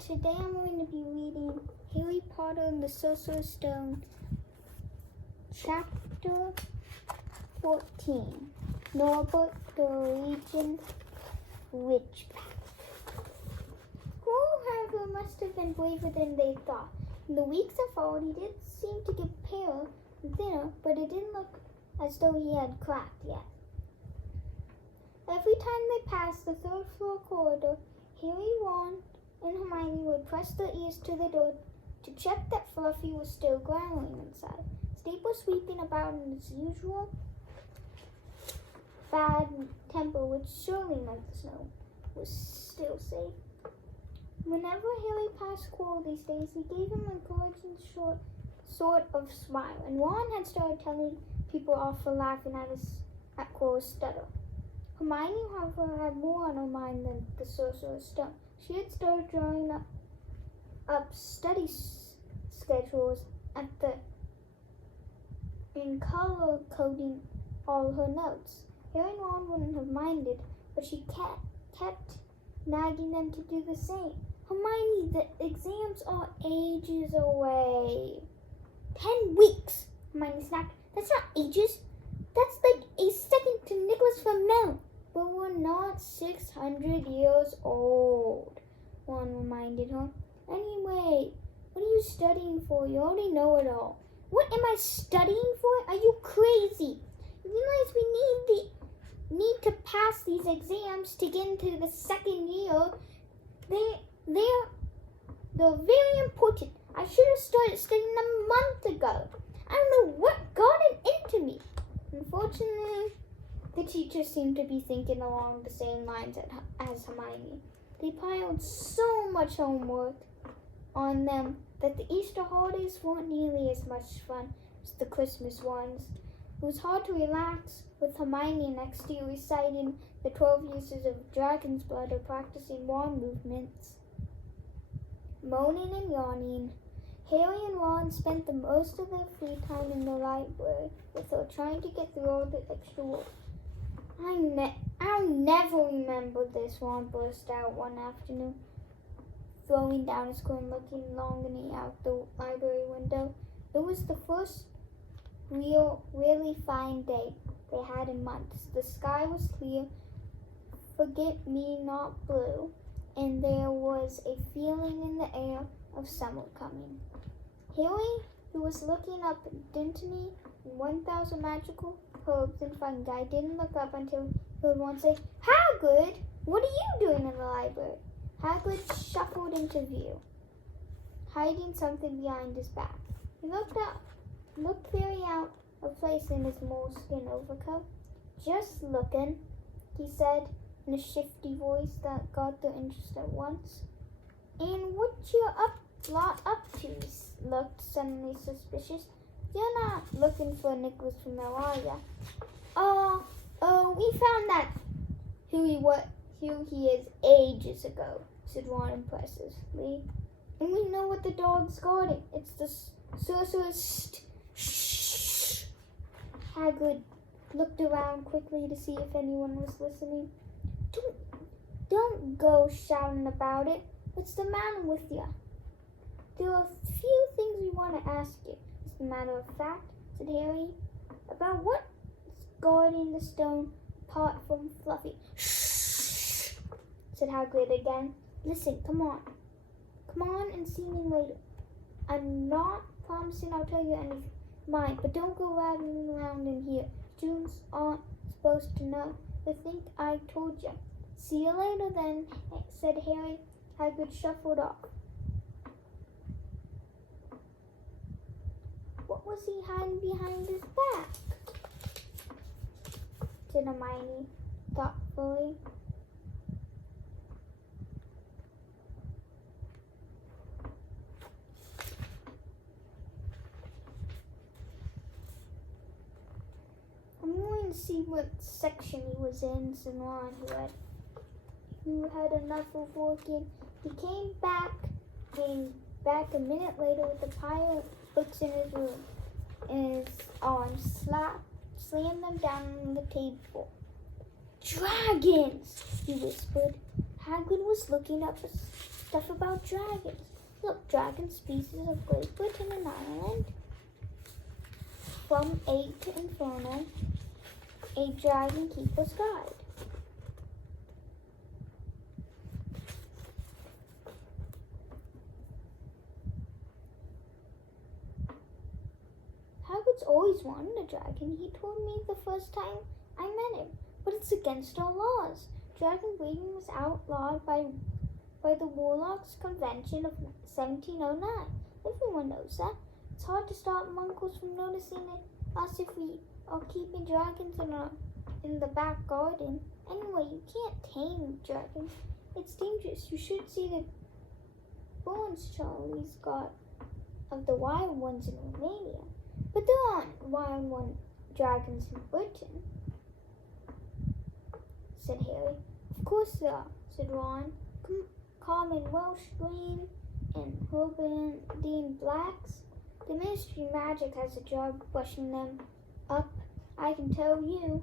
today I'm going to be reading Harry Potter and the Sorcerer's Stone, Chapter 14, Norbert the Legion Witchpath. Quirrell, however, must have been braver than they thought. In the weeks that followed, he did seem to get paler and thinner, but it didn't look as though he had cracked yet. Every time they passed the third floor corridor, Harry, Ron, and Hermione would press their ears to the door to check that Fluffy was still growling inside. Snape was sweeping about in his usual bad temper, which surely meant the snow was still safe. Whenever Harry passed Quirrell these days, he gave him an encouraging sort of smile, and Ron had started telling people off for laughing at Quirrell's stutter. Hermione, however, had more on her mind than the Sorcerer's Stone. She had started drawing up study schedules in color coding all her notes. Harry and Ron wouldn't have minded, but she kept nagging them to do the same. Hermione, the exams are ages away. 10 weeks, Hermione snapped. That's not ages. That's like a second to Nicholas Flamel. But we're not 600 years old, Ron reminded her. Anyway, what are you studying for? You already know it all. What am I studying for? Are you crazy? You realize we need to pass these exams to get into the second year. They're very important. I should have started studying them a month ago. I don't know what got it into me. Unfortunately, the teachers seemed to be thinking along the same lines as Hermione. They piled so much homework on them that the Easter holidays weren't nearly as much fun as the Christmas ones. It was hard to relax with Hermione next to you reciting the 12 uses of dragon's blood or practicing wand movements. Moaning and yawning, Harry and Ron spent the most of their free time in the library with her, trying to get through all the extra work. I'll never remember this, Ron burst out one afternoon, throwing down his quill and looking longingly out the library window. It was the first really fine day they had in months. The sky was clear, forget-me-not blue, and there was a feeling in the air of summer coming. Harry, who was looking up at Dintony and 1,000 magical herbs and fungi, didn't look up until he heard one say, "Hagrid, what are you doing in the library?" Hagrid shuffled into view, hiding something behind his back. He looked very out of place in his moleskin overcoat. "Just looking," he said in a shifty voice that got their interest at once. "And what you up to?" He looked suddenly suspicious. "You're not looking for Nicholas Flamel, are ya?" We found that who he is ages ago," said Ron impressively. "And we know what the dog's guarding. It's the Sorcerer's Shh." Hagrid looked around quickly to see if anyone was listening. Don't go shouting about it. What's the matter with you?" "There are a few things we want to ask you, as a matter of fact," said Harry. "About what's guarding the stone apart from Fluffy." "Shh," said Hagrid again. "Listen, come on and see me later. I'm not promising I'll tell you anything. Mind, but don't go rattling around in here. Students aren't supposed to know. They think I told you." "See you later then," said Harry. Hagrid shuffled off. "What was he hiding behind his back?" said Hermione thoughtfully. "I'm going to see what section he was in," said Ron, who had enough of working. He came back a minute later with a pile of books in his room, and his arms slammed them down on the table. "Dragons!" he whispered. Hagrid was looking up stuff about dragons. Look, dragon species of Great Britain and Ireland. From Egg to Inferno, a Dragon Keeper's Guide. Hagrid's always wanted a dragon. He told me the first time I met him. But it's against our laws. Dragon breeding was outlawed by the Warlocks Convention of 1709. Everyone knows that. It's hard to stop Muggles from noticing us if we are keeping dragons in the back garden. Anyway, you can't tame dragons. It's dangerous. You should see the bones Charlie's got of the wild ones in Romania. But there aren't wild dragons in Britain, said Harry. Of course there are, said Ron. Common Welsh Green and Herbandine Blacks. The Ministry of Magic has a job brushing them up, I can tell you.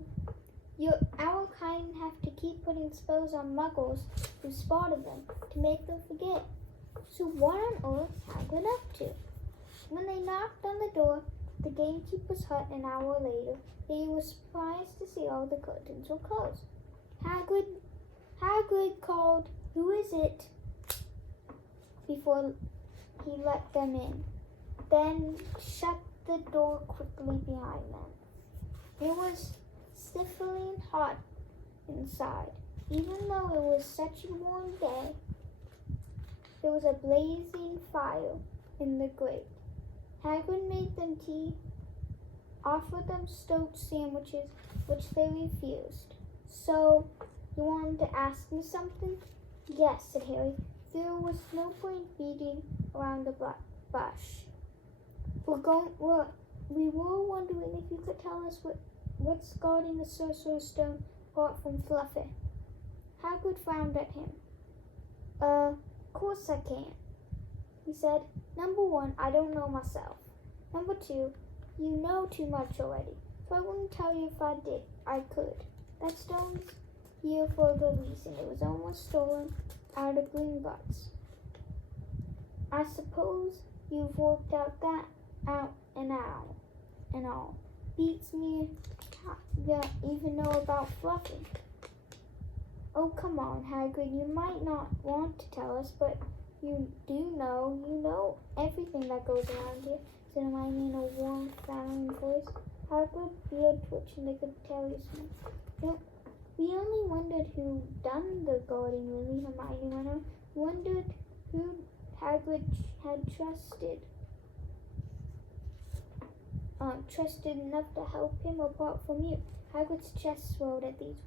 Our kind have to keep putting spells on Muggles who spotted them to make them forget. So what on earth Hagrid up to? When they knocked on the door of the gamekeeper's hut an hour later, they were surprised to see all the curtains were closed. Hagrid called, "Who is it?" before he let them in, then shut the door quickly behind them. It was stifling hot inside. Even though it was such a warm day, there was a blazing fire in the grate. Hagrid made them tea, offered them stoked sandwiches, which they refused. "So, you wanted to ask me something?" "Yes," said Harry. There was no point beating around the bush. We were wondering if you could tell us what's guarding the Sorcerer's Stone apart from Fluffy. Hagrid frowned at him. Of course I can," he said. "Number one, I don't know myself. Number two, you know too much already, so I wouldn't tell you if I could. That stone's here for a good reason. It was almost stolen out of Gringotts. I suppose you've worked out that out and all. Beats me you even know about Fluffy." "Oh, come on, Hagrid. You might not want to tell us, but you do know. You know everything that goes around here," said Hermione in a warm, flattering voice. Hagrid's beard twitched and they could tell you something. "We only wondered who done the guarding, really," Hermione went on. "Wondered who Hagrid had trusted enough to help him apart from you." Hagrid's chest swelled at these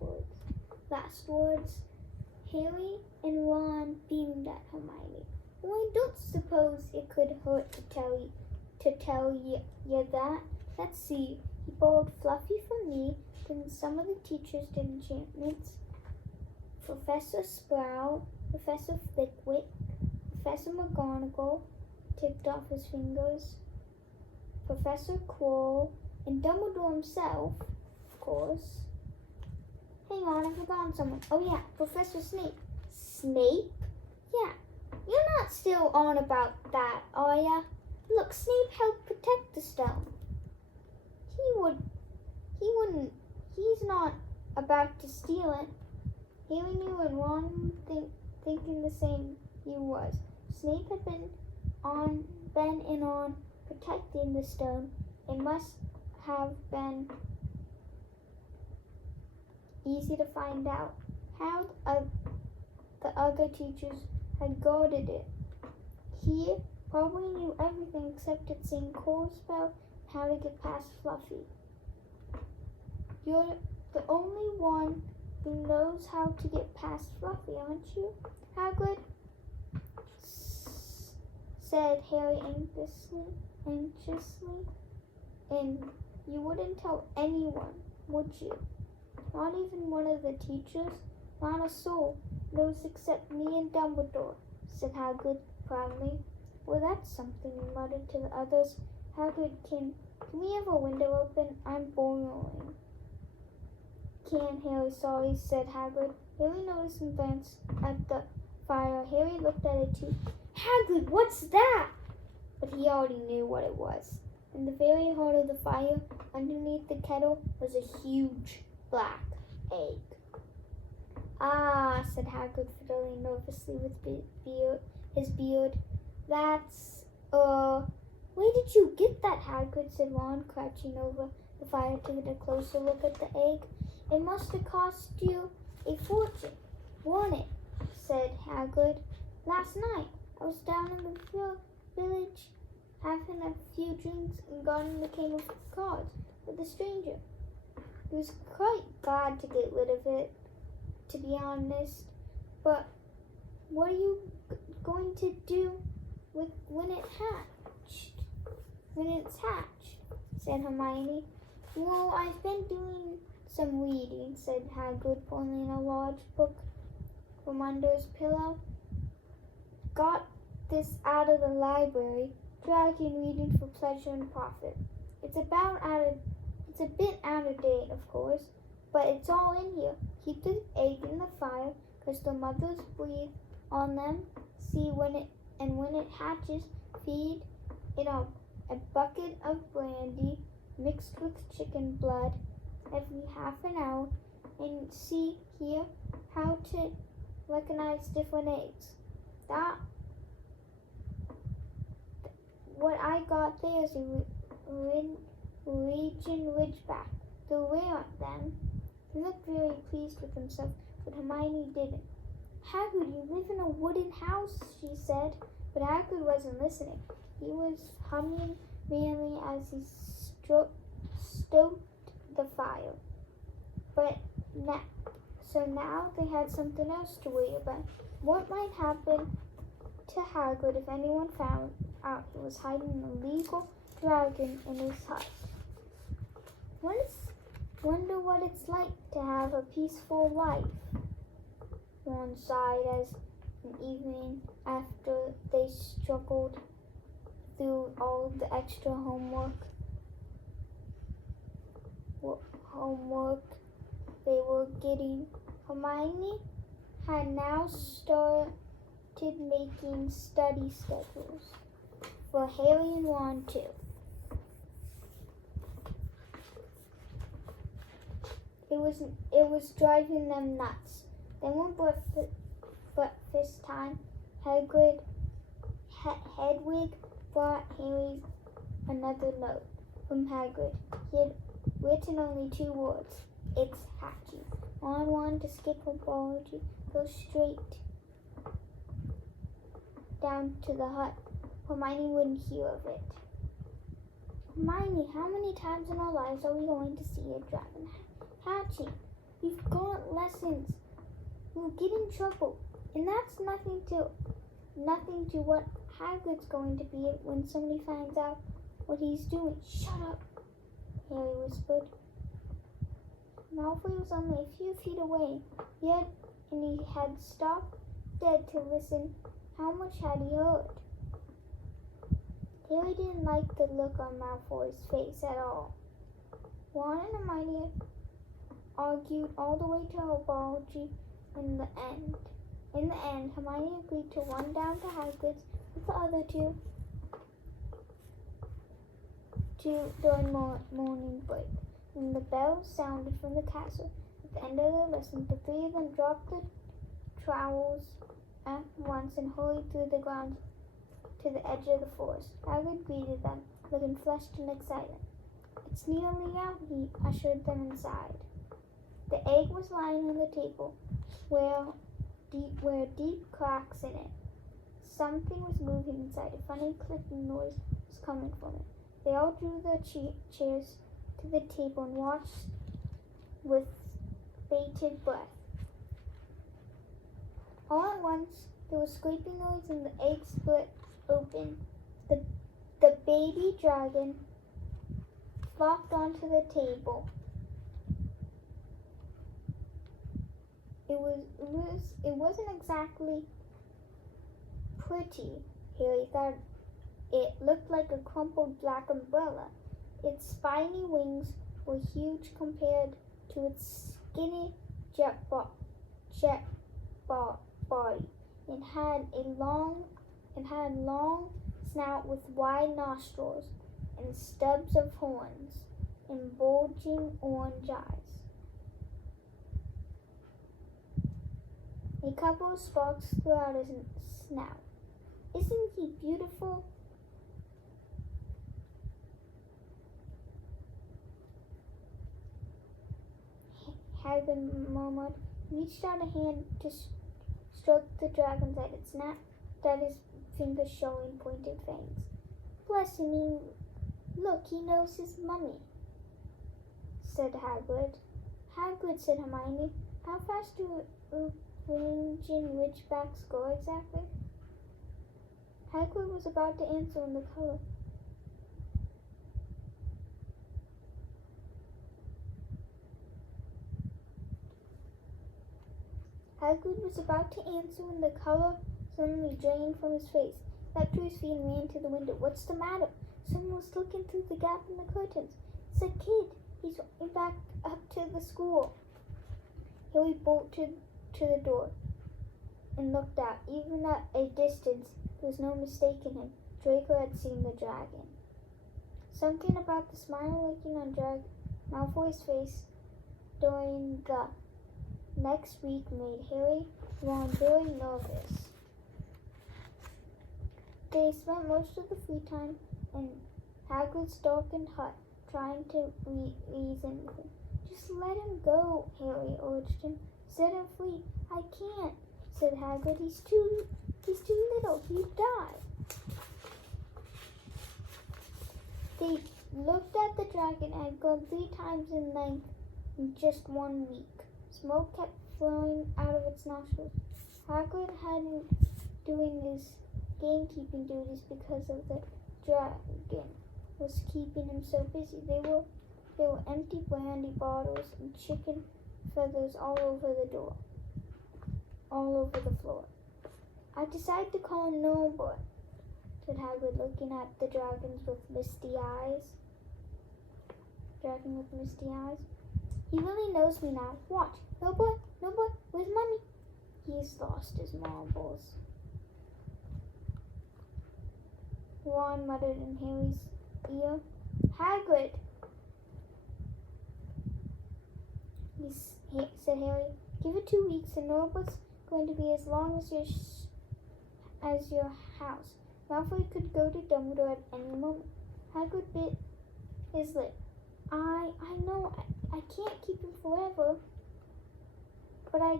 last words. Harry and Ron beamed at Hermione. "Well, I don't suppose it could hurt to tell you that. Let's see. He borrowed Fluffy from me, then some of the teachers did enchantments. Professor Sprout, Professor Flitwick, Professor McGonagall ticked off his fingers, Professor Quirrell, and Dumbledore himself, of course. Hang on, I've forgotten someone. Oh yeah, Professor Snape." "Snape?" "Yeah. You're not still on about that, are ya? Look, Snape helped protect the stone. He wouldn't. He's not about to steal it." Harry knew and Ron thinking the same he was. Snape had been in on protecting the stone. It must have been easy to find out how the other teachers had guarded it. He probably knew everything except its same core spell, how to get past Fluffy. "You're the only one who knows how to get past Fluffy, aren't you, Hagrid?" said Harry anxiously. "And you wouldn't tell anyone, would you? Not even one of the teachers? Not a soul knows except me and Dumbledore," said Hagrid proudly. "Well, that's something," he muttered to the others. "Hagrid, can we have a window open? I'm boiling." "Can't, Harry, sorry," said Hagrid. Harry noticed and glanced at the fire. Harry looked at it too. Hagrid, what's that? But he already knew what it was. In the very heart of the fire, underneath the kettle, was a huge black egg. Ah, said Hagrid, fiddling nervously with his beard. That's, where did you get that, Hagrid? Said Ron, crouching over the fire to get a closer look at the egg. It must have cost you a fortune, won't it? Said Hagrid. Last night, I was down in the village having a few drinks and got in the game of cards with a stranger. He was quite glad to get rid of it, to be honest. But what are you going to do when it's hatched? Said Hermione. Well, I've been doing some reading, said Hagrid, pulling a large book from under his pillow. Got this out of the library. Dragon reading for pleasure and profit. It's a bit out of date, of course, but it's all in here. Keep the egg in the fire, because the mothers breathe on them. See when it hatches, feed it a bucket of brandy mixed with chicken blood every half an hour, and see here how to recognize different eggs. What I got there is a Region Ridgeback. They're rare, then. He looked very pleased with himself, but Hermione didn't. Hagrid, you live in a wooden house, she said, but Hagrid wasn't listening. He was humming merrily as he stoked the fire. So now they had something else to worry about. What might happen to Hagrid if anyone found out he was hiding an illegal dragon in his hut? Wonder what it's like to have a peaceful life. Ron sighed as an evening after they struggled through all the extra homework they were getting. Hermione had now started making study schedules for Harry and Ron too. It was driving them nuts. Then when breakfast time, Hedwig brought Harry another note from Hagrid. He had written only 2 words. It's hatching. Ron wanted to skip herbology, go straight down to the hut. Hermione wouldn't hear of it. Hermione, how many times in our lives are we going to see a dragon hatching? We've got lessons. We'll get in trouble. And that's nothing to what Hagrid's going to be when somebody finds out what he's doing. Shut up, Harry whispered. Malfoy was only a few feet away, and he had stopped dead to listen. How much had he heard? Harry didn't like the look on Malfoy's face at all. Ron and Hermione argued all the way to herbology. In the end, Hermione agreed to run down to Hagrid's with the other 2 during morning break. When the bell sounded from the castle at the end of their lesson, the 3 of them dropped the trowels at once and hurried through the grounds to the edge of the forest. Hagrid greeted them, looking flushed and excited. It's nearly out, he ushered them inside. The egg was lying on the table, where deep cracks in it. Something was moving inside. A funny clicking noise was coming from it. They all drew their chairs to the table and watched with bated breath. All at once, there was scraping noise and the egg split open. The baby dragon flopped onto the table. It wasn't exactly pretty. Harry thought it looked like a crumpled black umbrella. Its spiny wings were huge compared to its skinny jet body. It had a long snout with wide nostrils and stubs of horns and bulging orange eyes. A couple of sparks flew out his snout. Isn't he beautiful? Hagrid murmured. He reached out a hand to stroke the dragon's head. It snapped at his fingers, showing pointed fangs. Bless me! Look, he knows his mummy, said Hagrid. Hagrid, said Hermione. How fast do raging Ridgebacks go exactly? Hagrid was about to answer when the color. Hagrid was about to answer when the color suddenly drained from his face. He leapt to his feet and ran to the window. What's the matter? Someone was looking through the gap in the curtains. It's a kid. He's walking back up to the school. Harry bolted to the door and looked out. Even at a distance, there was no mistaking him. Draco had seen the dragon. Something about the smile lurking on Malfoy's face during the next week made Harry and Ron very nervous. They spent most of the free time in Hagrid's darkened hut, trying to reason with him. Just let him go, Harry urged him. Set him free. I can't, said Hagrid. He's too little. He'd die. They looked at the dragon and had grown 3 times in length in just 1 week. Smoke kept flowing out of its nostrils. Hagrid hadn't doing his gamekeeping duties because of the dragon was keeping him so busy. There were empty brandy bottles and chicken feathers all over the door, all over the floor. I decided to call him Norbert, said Hagrid, looking at the dragons with misty eyes. Dragon with misty eyes. He really knows me now. Watch. Norbert, where's Mummy? He's lost his marbles. Ron muttered in Harry's ear. Hagrid, said Harry. Give it 2 weeks and Norbert's going to be as long as your house. Malfoy could go to Dumbledore at any moment. Hagrid bit his lip. I know I can't keep him forever, but I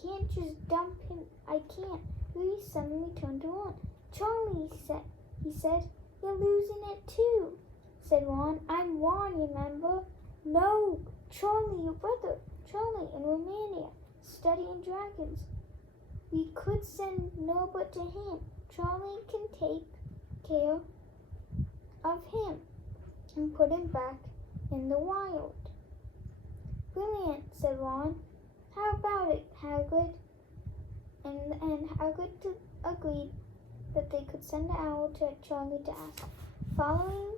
can't just dump him. I can't. Harry suddenly turned to Ron. Charlie, he said, you're losing it too, said Ron. I'm Ron, remember? No, Charlie, your brother. Charlie in Romania, studying dragons. We could send Norbert to him. Charlie can take care of him and put him back in the wild. Brilliant, said Ron. How about it, Hagrid? And Hagrid agreed that they could send an owl to Charlie to ask. Following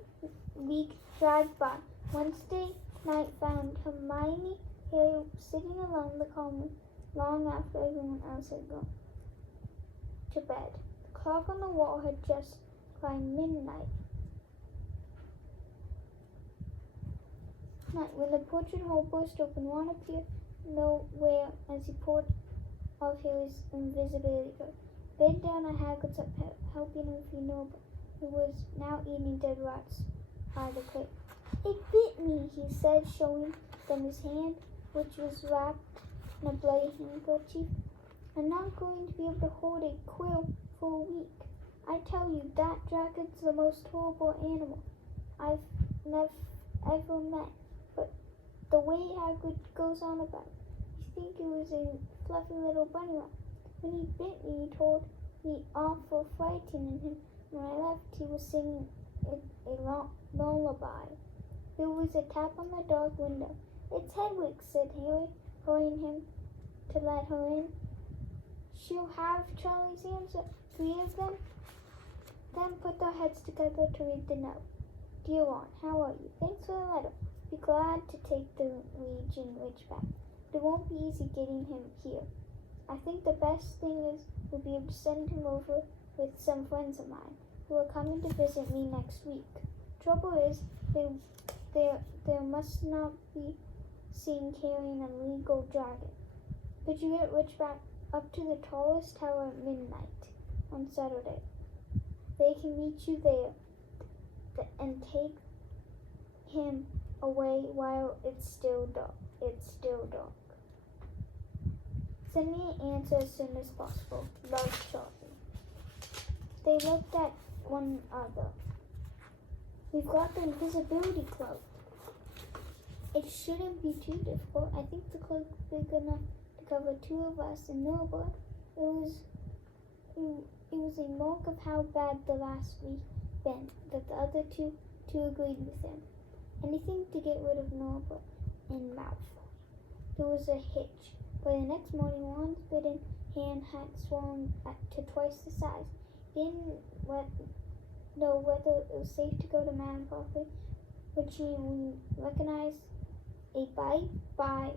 week dragged by. Wednesday night found Hermione Harry sitting alone in the common long after everyone else had gone to bed. The clock on the wall had just climbed midnight. When the portrait hole burst open, Ron appeared nowhere as he poured off Harry's invisibility coat. Bent down on Hagrid's up, helping him free Norbert, who was now eating dead rats out of the crate. It bit me, he said, showing them his hand, which was wrapped in a bloody handkerchief. I'm not going to be able to hold a quill for a week. I tell you, that dragon's the most horrible animal I've ever met. But the way Hagrid goes on about it, you think it was a fluffy little bunny rabbit. When he bit me, he told me off for frightening him. When I left, he was singing a lullaby. There was a tap on the dark window. It's Hedwig, said Harry, hurrying him to let her in. She'll have Charlie's answer. 3 of them then put their heads together to read the note. Dear Ron, how are you? Thanks for the letter. Be glad to take the Legion Ridgeback. but it won't be easy getting him here. I think the best thing is we'll be able to send him over with some friends of mine who are coming to visit me next week. Trouble is, there must not be seen carrying an illegal dragon. Could you get Rich back up to the tallest tower at midnight on Saturday? They can meet you there and take him away while it's still dark. Send me an answer as soon as possible. Love, Charlie. They looked at one another. We've got the invisibility cloak. It shouldn't be too difficult. I think the cloak is big enough to cover two of us and Nova. It was a mark of how bad the last week been that the other two agreed with him. Anything to get rid of Nova and Malfoy. There was a hitch. By the next morning, Ron's bitten hand had swollen to twice the size. He didn't know whether it was safe to go to Madame Pomfrey, which he recognized a bite by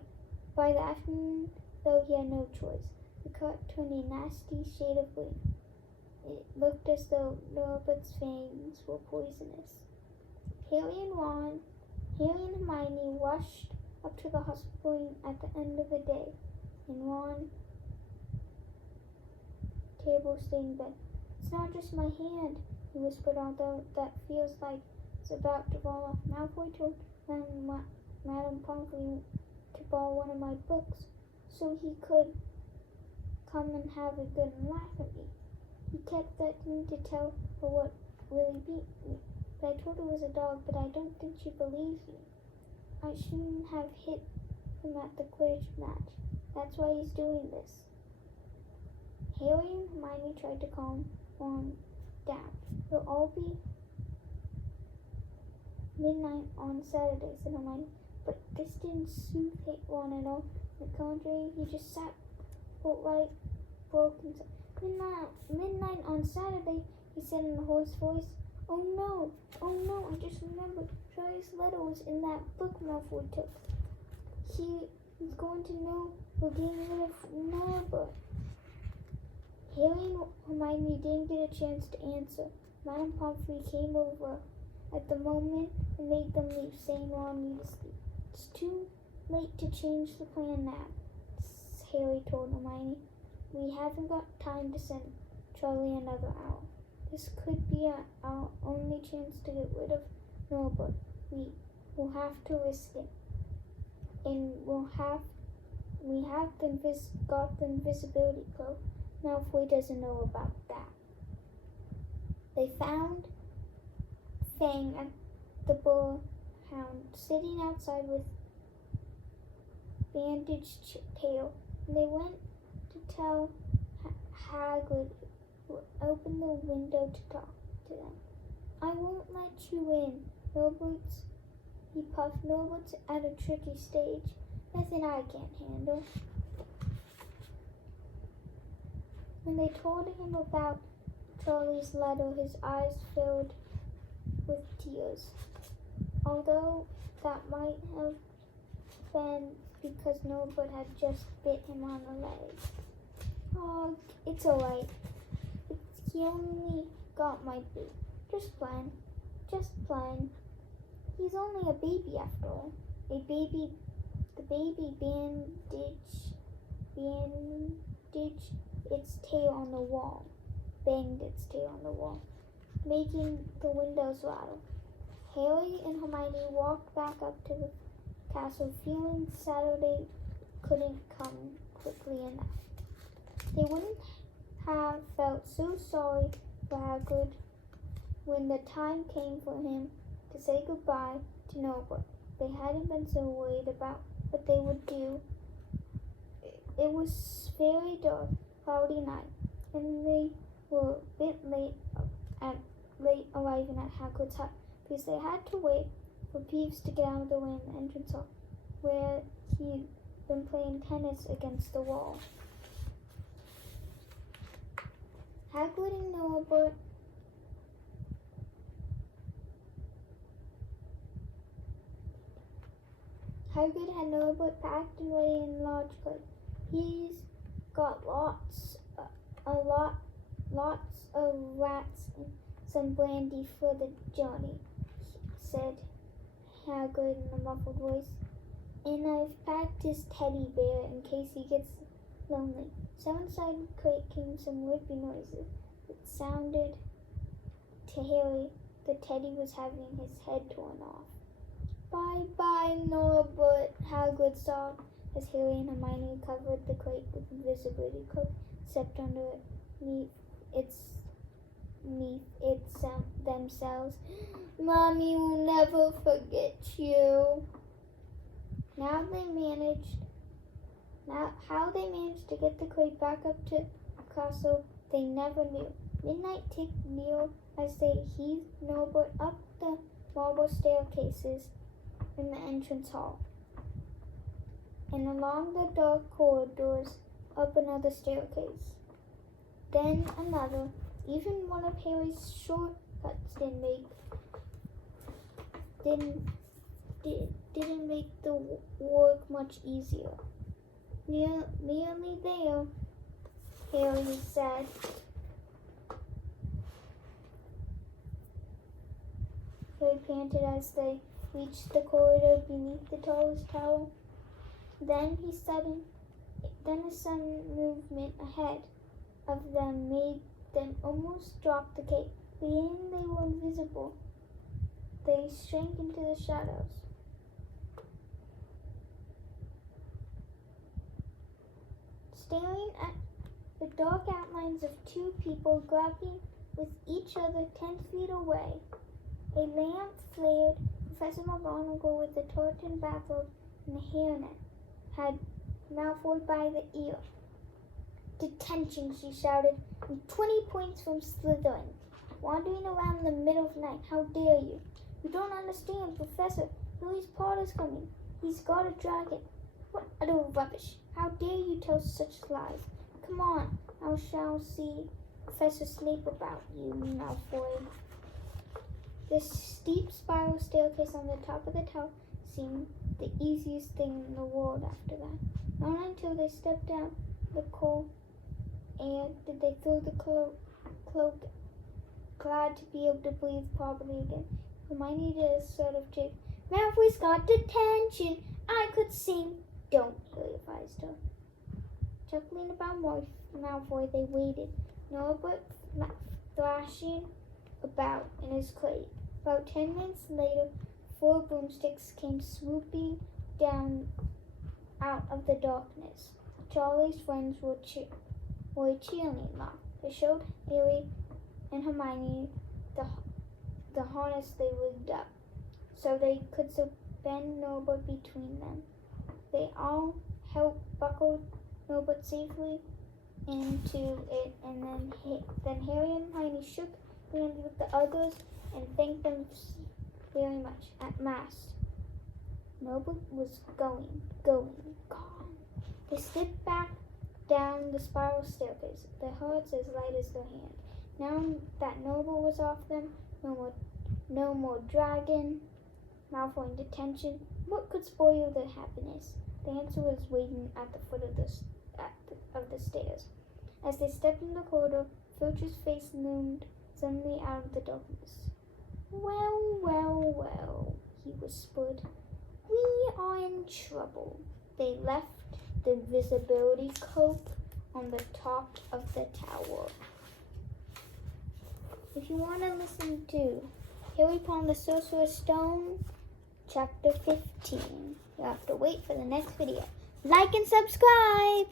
the afternoon, though he had no choice. The cut turned a nasty shade of green. It looked as though Norbert's fangs were poisonous. Harry and Hermione rushed up to the hospital at the end of the day, and Ron table stayed in bed. It's not just my hand, he whispered, although that feels like it's about to fall off. Malfoy told Madame Pomfrey to borrow one of my books so he could come and have a good laugh at me. He kept threatening to tell her what really beat me. But I told her it was a dog, but I don't think she believes me. I shouldn't have hit him at the Quidditch match. That's why he's doing this. Harry and Hermione tried to calm Ron down. It'll all be midnight on Saturday, said Hermione. But this didn't soothe Ron at all. On the contrary, he just sat right broke and said, Midnight on Saturday, he said in a hoarse voice. Oh no, I just remembered. Charlie's letter was in that book Malfoy took. He's going to know we're getting rid of Norbert. Harry and Hermione didn't get a chance to answer. Madame Pomfrey came over at the moment and made them leave, saying Ron needed to sleep. It's too late to change the plan now, Harry told Hermione. We haven't got time to send Charlie another hour. This could be our only chance to get rid of Norbert. We'll have to risk it. And we have got the invisibility cloak. Malfoy doesn't know about that. They found Fang at the Bullhound sitting outside with bandaged tail, and they went to tell Hagrid, who opened the window to talk to them. I won't let you in, he puffed. Norbert's at a tricky stage. Nothing I can't handle. When they told him about Charlie's letter, his eyes filled with tears. Although that might have been because Norbert had just bit him on the leg. Oh, it's alright. He only got my boot. Just playing. He's only a baby after all. The baby bandaged its tail on the wall, banged its tail on the wall, making the windows rattle. Harry and Hermione walked back up to the castle, feeling Saturday couldn't come quickly enough. They wouldn't have felt so sorry for Hagrid when the time came for him to say goodbye to Norbert. They hadn't been so worried about what they would do. It was very dark, cloudy night, and they were a bit late arriving at Hagrid's hut because they had to wait for Peeves to get out of the way in the entrance hall, where he'd been playing tennis against the wall. Hagrid and Norbert Hagrid had Norbert packed and ready in a large coat. He's got lots of rats and some brandy for the journey, said Hagrid in a muffled voice. And I've packed his teddy bear in case he gets lonely. So inside the crate came some rippy noises. It sounded to Harry the teddy was having his head torn off. Bye-bye, Norbert, Hagrid sobbed as Harry and Hermione covered the crate with invisibility cloak, except underneath themselves. Mommy will never forget you. How they managed to get the crate back up to the castle, they never knew. Midnight ticked near as they heaved Norbert up the marble staircases in the entrance hall, and along the dark corridors up another staircase. Then another. Even one of Harry's shortcuts didn't make the work much easier. Nearly there, Harry said. Harry panted as they reached the corridor beneath the tallest tower. Then a sudden movement ahead of them made them almost drop the cake. Beginning they were invisible. They shrank into the shadows. Staring at the dark outlines of two people grappling with each other 10 feet away. A lamp flared. Professor McGonagall, with a torch and bathrobe and a hairnet, had Malfoy by the ear. Detention, she shouted, and 20 points from Slytherin. Wandering around in the middle of the night, how dare you? You don't understand, Professor. Harry Potter's coming. He's got a dragon. What utter rubbish. How dare you tell such lies? Come on, I shall see Professor Snape about you, Malfoy. The steep spiral staircase on the top of the tower seemed the easiest thing in the world after that. Not until they stepped down the cold air did they throw the cloak, glad to be able to breathe properly again. Hermione did a sort of jig. Malfoy's got detention. I could sing. Don't, Harry advised her. Chuckling about Malfoy, they waited. Norbert thrashing about in his crate. About 10 minutes later, 4 broomsticks came swooping down out of the darkness. Charlie's friends were cheering now. They showed Harry and Hermione the harness they rigged up, so they could suspend Norbert between them. They all helped buckle Norbert safely into it, and then Harry and Hermione shook hands with the others and thanked them very much. At last, Norbert was gone. They slipped back down the spiral staircase, their hearts as light as their hand. Now that Norbert was off them, no more dragon, Malfoy in detention. What could spoil their happiness? The answer was waiting at the foot of the stairs. As they stepped in the corridor, Filch's face loomed suddenly out of the darkness. Well, he whispered. We are in trouble. They left the invisibility cloak on the top of the tower. If you want to listen to Harry Potter and the Sorcerer's Stone, Chapter 15, you'll have to wait for the next video. Like and subscribe!